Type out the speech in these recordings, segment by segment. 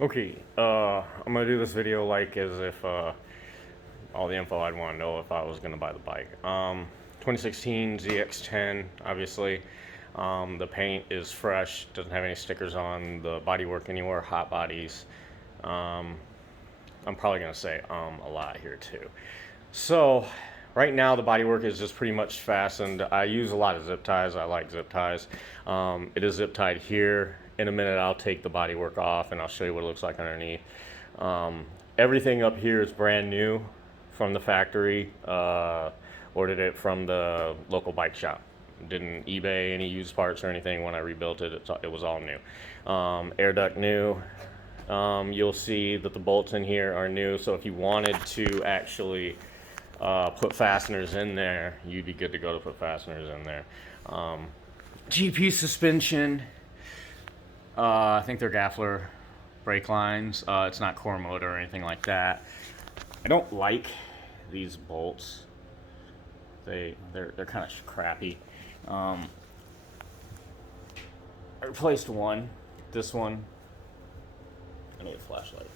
Okay, I'm gonna do this video like as if all the info I'd want to know if I was gonna buy the bike. 2016 ZX10, obviously. The paint is fresh, doesn't have any stickers on the bodywork anywhere, hot bodies. Um, I'm probably gonna say a lot here too. So, right now the bodywork is just pretty much fastened. I use a lot of zip ties. I like zip ties. It is zip tied here. In a minute, I'll take the bodywork off and I'll show you what it looks like underneath. Everything up here is brand new from the factory. Ordered it from the local bike shop. Didn't eBay any used parts or anything when I rebuilt it. It was all new. Air duct new. You'll see that the bolts in here are new. So if you wanted to actually put fasteners in there, you'd be good to go to put fasteners in there. GP suspension. I think they're Gaffler brake lines. It's not core motor or anything like that. I don't like these bolts. They're kind of crappy. I replaced one. This one. I need a flashlight.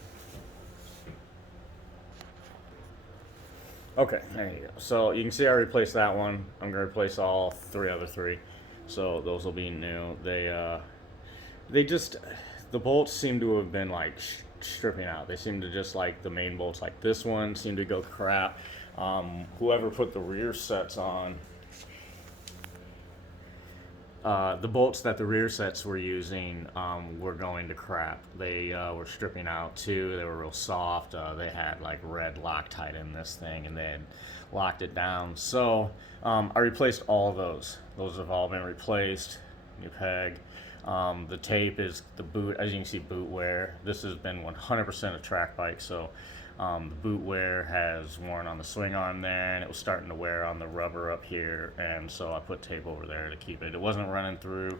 Okay, there you go. So you can see I replaced that one. I'm gonna replace all other three. So those will be new. They just, the bolts seem to have been like stripping out. They seem to just like the main bolts, like this one, seem to go crap. Whoever put the rear sets on, the bolts that the rear sets were using were going to crap. They were stripping out too. They were real soft. They had like red Loctite in this thing and they had locked it down. So I replaced all of those. Those have all been replaced. New peg. The tape is the boot, as you can see, boot wear. This has been 100% a track bike, so the boot wear has worn on the swing arm there, and it was starting to wear on the rubber up here, and so I put tape over there to keep it. It wasn't running through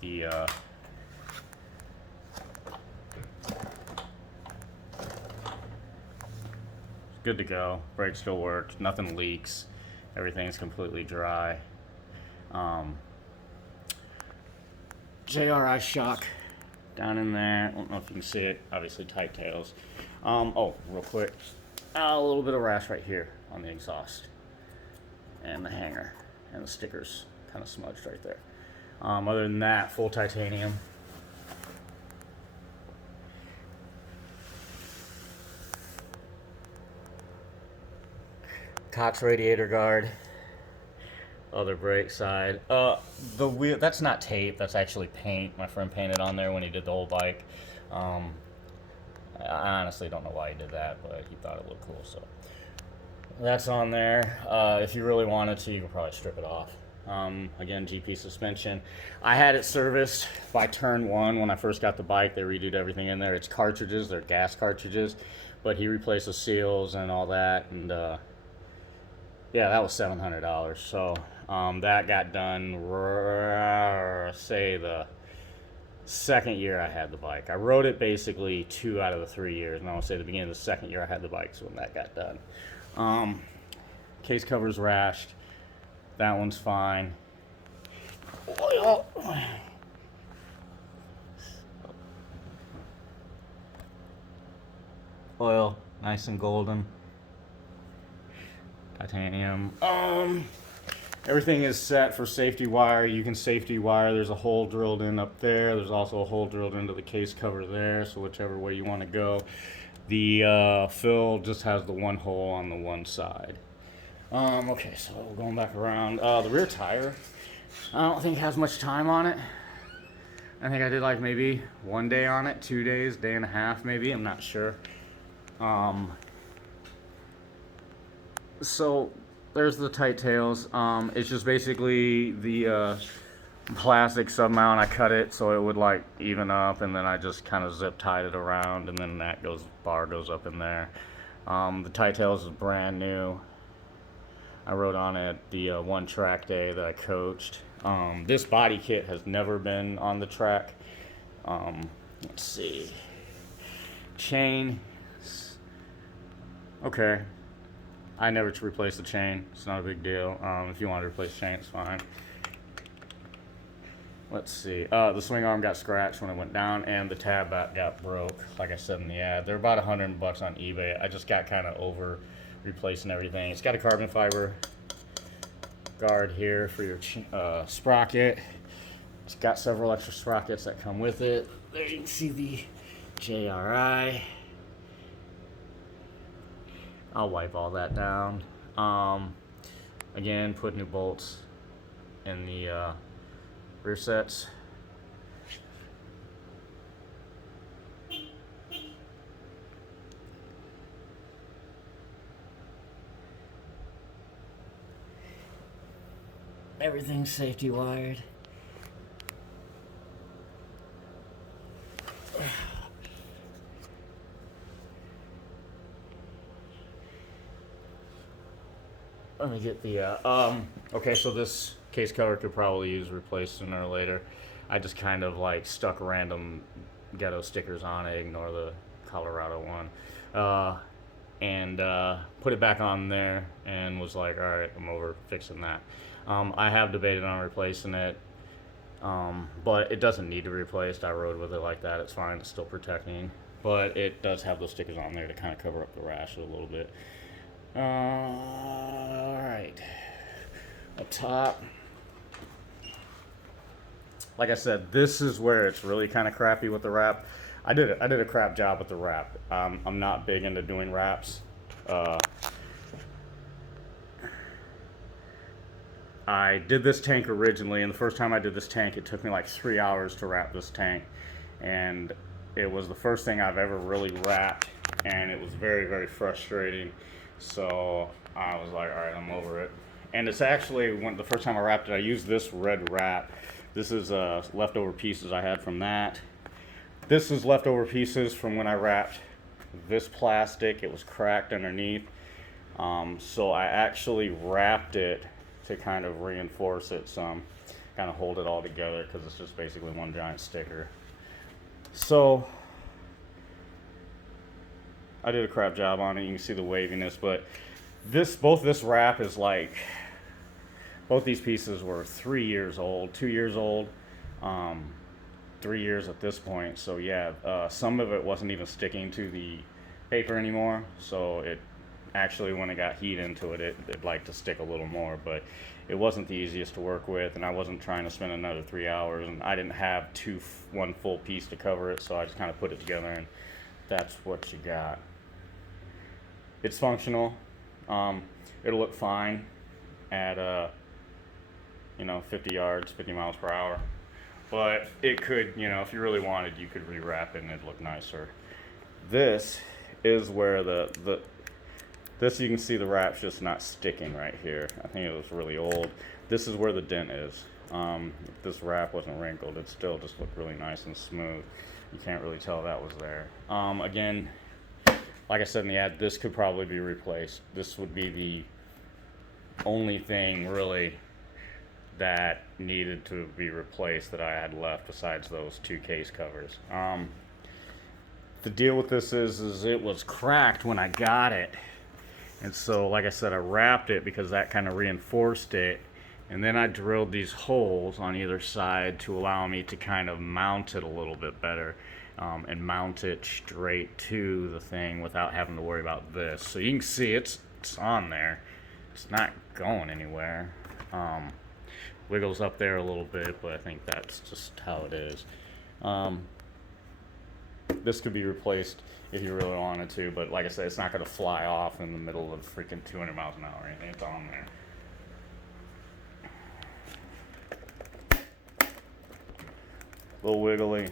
the good to go. Brakes still work. Nothing leaks. Everything's completely dry. JRI shock down in there. I don't know if you can see it. Obviously tight tails. Oh, real quick. A little bit of rash right here on the exhaust and the hanger, and the stickers kind of smudged right there. Other than that, full titanium. Cox radiator guard. Other brake side. The wheel, that's not tape, that's actually paint. My friend painted on there when he did the whole bike. I honestly don't know why he did that, but he thought it looked cool, so that's on there. If you really wanted to, you could probably strip it off. Again, GP suspension. I had it serviced by Turn 1 when I first got the bike. They redid everything in there. It's cartridges, they're gas cartridges, but he replaced the seals and all that, and yeah, that was $700. So that got done, say, the second year I had the bike. I rode it basically 2 out of the 3 years, and I would say the beginning of the second year I had the bike is when that got done. Case cover's rashed. That one's fine. Oil. Oil, nice and golden. Titanium. Everything is set for safety wire. You can safety wire. There's a hole drilled in up there. There's also a hole drilled into the case cover there, so whichever way you want to go. The fill just has the one hole on the one side. Okay, so going back around. The rear tire, I don't think it has much time on it. I think I did like maybe 1 day on it, 2 days, day and a half maybe, I'm not sure. So there's the tight tails. It's just basically the plastic sub mount. I cut it so it would like even up, and then I just kind of zip tied it around, and then that bar goes up in there. The tight tails is brand new. I rode on it the one track day that I coached. This body kit has never been on the track. Let's see. Chain. Okay. I never replace the chain. It's not a big deal. If you want to replace the chain, it's fine. let's see. The swing arm got scratched when it went down, and the tab back got broke, like I said in the ad. They're about $100 on eBay. I just got kind of over replacing everything. It's got a carbon fiber guard here for your sprocket. It's got several extra sprockets that come with it. There you can see the JRI. I'll wipe all that down. Again, put new bolts in the rear sets. Everything's safety wired. Let me get the, okay, so this case cover could probably use replaced sooner or later. I just kind of like stuck random ghetto stickers on it, ignore the Colorado one, and put it back on there and was like, all right, I'm over fixing that. I have debated on replacing it, but it doesn't need to be replaced. I rode with it like that. It's fine. It's still protecting, but it does have those stickers on there to kind of cover up the rash a little bit. All right, up top, like I said, this is where it's really kind of crappy with the wrap. I did a crap job with the wrap. I'm not big into doing wraps. I did this tank originally, and the first time I did this tank, it took me like 3 hours to wrap this tank, and it was the first thing I've ever really wrapped, and it was very, very frustrating. So I was like, all right, I'm over it. And it's actually, the first time I wrapped it, I used this red wrap. This is leftover pieces I had from that. This is leftover pieces from when I wrapped this plastic. It was cracked underneath. So I actually wrapped it to kind of reinforce it some, kind of hold it all together, because it's just basically one giant sticker. So I did a crap job on it. You can see the waviness, but both this wrap is like, both these pieces were 3 years old, 2 years old, 3 years at this point. So yeah, some of it wasn't even sticking to the paper anymore. So it actually, when it got heat into it, it'd like to stick a little more, but it wasn't the easiest to work with, and I wasn't trying to spend another 3 hours, and I didn't have one full piece to cover it, so I just kind of put it together, and that's what you got. It's functional. It'll look fine at 50 yards, 50 miles per hour, but it could, if you really wanted, you could rewrap it and it'd look nicer. This is where this, you can see the wrap's just not sticking right here. I think it was really old. This is where the dent is. If this wrap wasn't wrinkled, it still just looked really nice and smooth. You can't really tell that was there. Again, like I said in the ad, this could probably be replaced. This would be the only thing really that needed to be replaced that I had left besides those two case covers. The deal with this is it was cracked when I got it. And so, like I said, I wrapped it because that kind of reinforced it. And then I drilled these holes on either side to allow me to kind of mount it a little bit better, and mount it straight to the thing without having to worry about this. So you can see it's on there. It's not going anywhere. Wiggles up there a little bit, but I think that's just how it is. This could be replaced if you really wanted to, but like I said, it's not going to fly off in the middle of freaking 200 miles an hour or anything. It's on there. A little wiggly,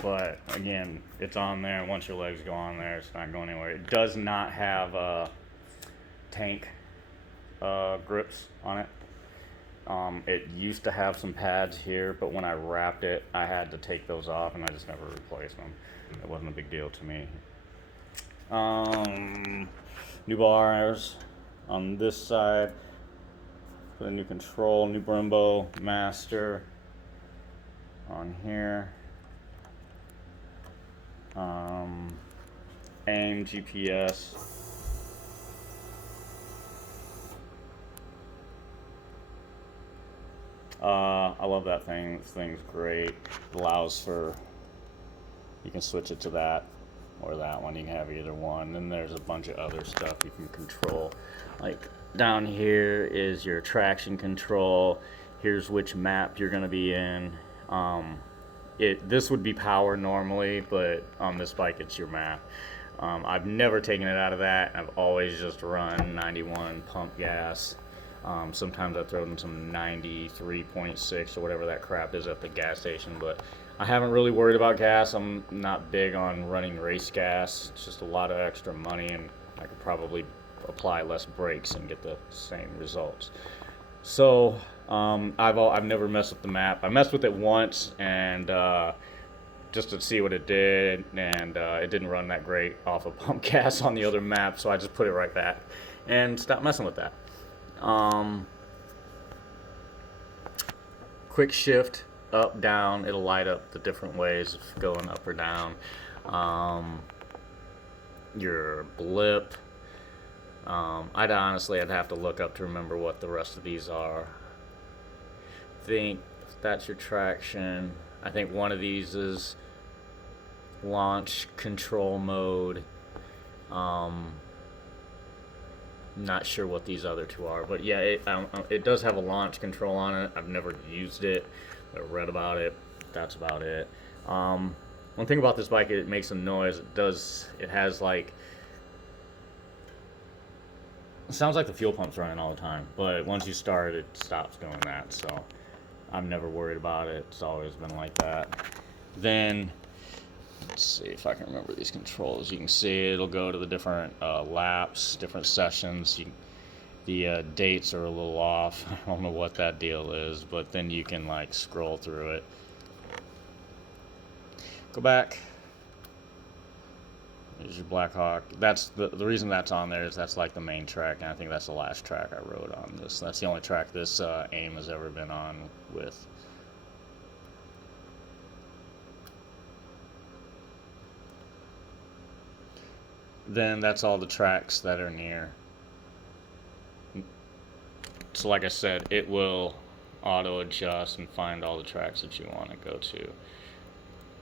but again, it's on there. Once your legs go on there, it's not going anywhere. It does not have tank grips on it. It used to have some pads here, but when I wrapped it, I had to take those off, and I just never replaced them. It wasn't a big deal to me. New bars on this side. Put a new control, new Brembo master on here. AIM, GPS. I love that thing. This thing's great. It allows for, you can switch it to that or that one. You can have either one. Then there's a bunch of other stuff you can control. Like down here is your traction control. Here's which map you're going to be in. This would be power normally, but on this bike it's your map. I've never taken it out of that. I've always just run 91 pump gas. Sometimes I throw in some 93.6 or whatever that crap is at the gas station, but I haven't really worried about gas. I'm not big on running race gas. It's just a lot of extra money, and I could probably apply less brakes and get the same results. So I've never messed with the map. I messed with it once, and just to see what it did, and it didn't run that great off of pump gas on the other map, so I just put it right back and stopped messing with that. Quick shift, up, down, it'll light up the different ways of going up or down. Your blip, I'd have to look up to remember what the rest of these are. I think that's your traction. I think one of these is launch control mode. Not sure what these other two are, but yeah, it does have a launch control on it. I've never used it. I read about it. That's about it. One thing about this bike, it makes some noise. It has like, it sounds like the fuel pump's running all the time, but once you start, it stops doing that. So I'm never worried about it. It's always been like that. Then let's see if I can remember these controls. You can see it'll go to the different laps, different sessions. The dates are a little off. I don't know what that deal is, but then you can like scroll through it. Go back. There's your Blackhawk. That's the reason that's on there is that's like the main track, and I think that's the last track I rode on this. That's the only track this AIM has ever been on with. Then that's all the tracks that are near. So like I said, it will auto adjust and find all the tracks that you want to go to.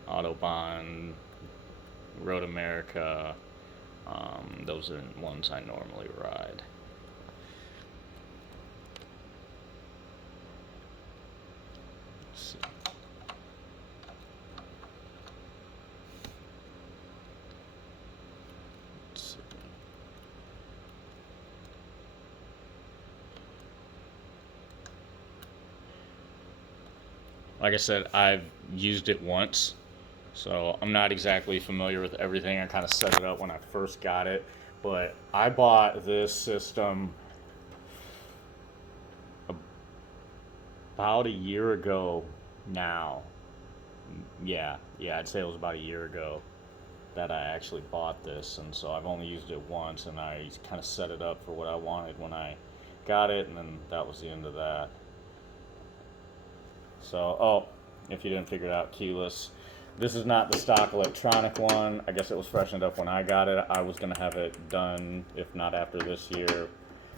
Autobahn, Road America, those are ones I normally ride. Let's see. Like I said, I've used it once, so I'm not exactly familiar with everything. I kind of set it up when I first got it, but I bought this system about a year ago now. Yeah, I'd say it was about a year ago that I actually bought this, and so I've only used it once, and I kind of set it up for what I wanted when I got it, and then that was the end of that. So, if you didn't figure it out, keyless. This is not the stock electronic one. I guess it was freshened up when I got it. I was going to have it done, if not after this year.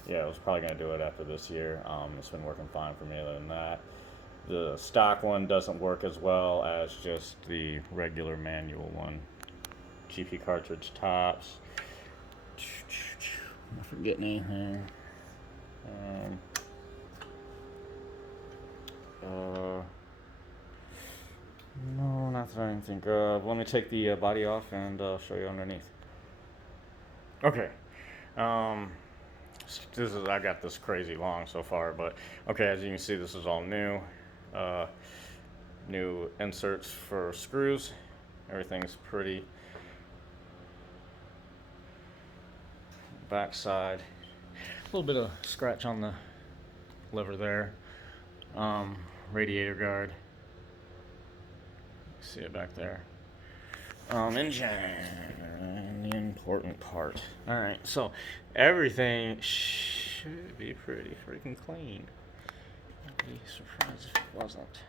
Yeah, I was probably going to do it after this year. It's been working fine for me other than that. The stock one doesn't work as well as just the regular manual one. GP cartridge tops. Am I forgetting anything? No, not that I can think of. Let me take the body off and show you underneath. Okay. I got this crazy long so far, but okay, as you can see, this is all new. New inserts for screws. Everything's pretty. Backside. A little bit of scratch on the lever there. Radiator guard. See it back there. Engine, the important part. Alright, so everything should be pretty freaking clean. I'd be surprised if it wasn't.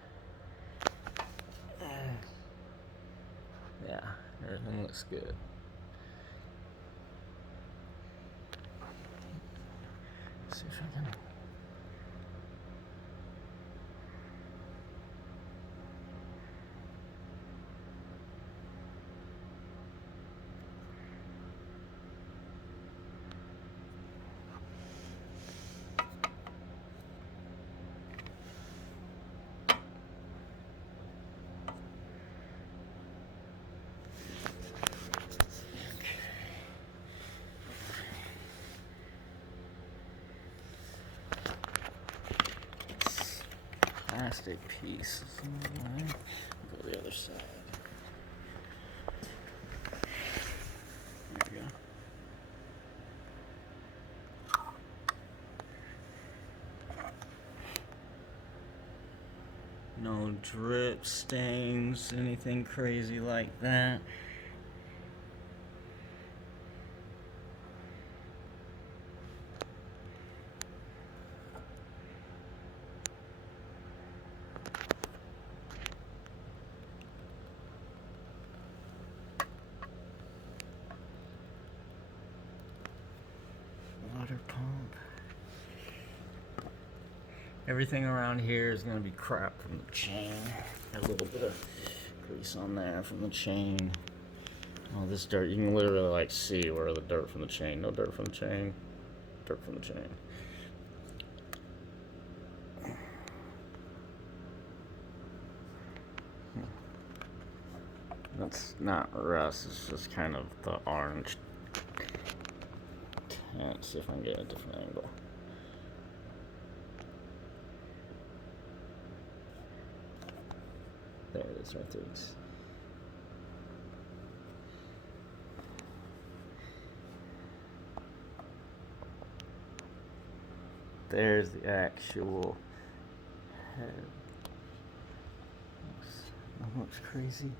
Yeah, everything looks good. Let's see if I can. plastic piece. Go the other side. There we go. No drip stains, anything crazy like that. Water pump. Everything around here is gonna be crap from the chain. Got a little bit of grease on there from the chain. Oh, this dirt, you can literally like see where the dirt from the chain. No dirt from the chain, dirt from the chain. That's not rust, it's just kind of the orange tint. See if I can get a different angle. There it is, right there. There's the actual head. Looks crazy.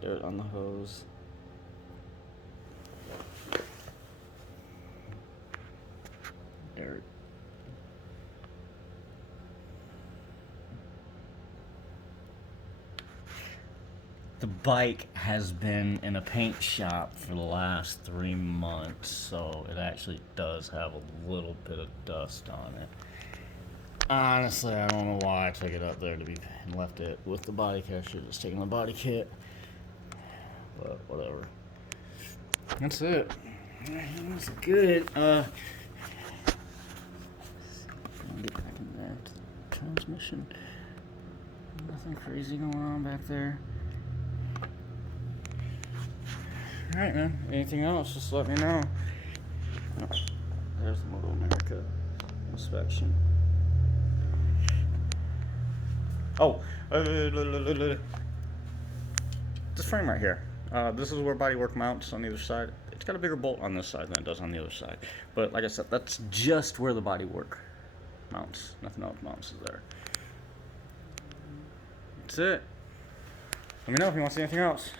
Dirt on the hose. Dirt. The bike has been in a paint shop for the last 3 months, so it actually does have a little bit of dust on it. Honestly, I don't know why I took it up there to be and left it with the body kit. I should have just taken the body kit. But whatever. That's it. That's good. Get back in there to the transmission. Nothing crazy going on back there. Alright, man. Anything else, just let me know. Oh, there's the Moto America inspection. Oh, this frame right here. This is where bodywork mounts on either side. It's got a bigger bolt on this side than it does on the other side. But like I said, that's just where the bodywork mounts. Nothing else mounts there. That's it. Let me know if you want to see anything else.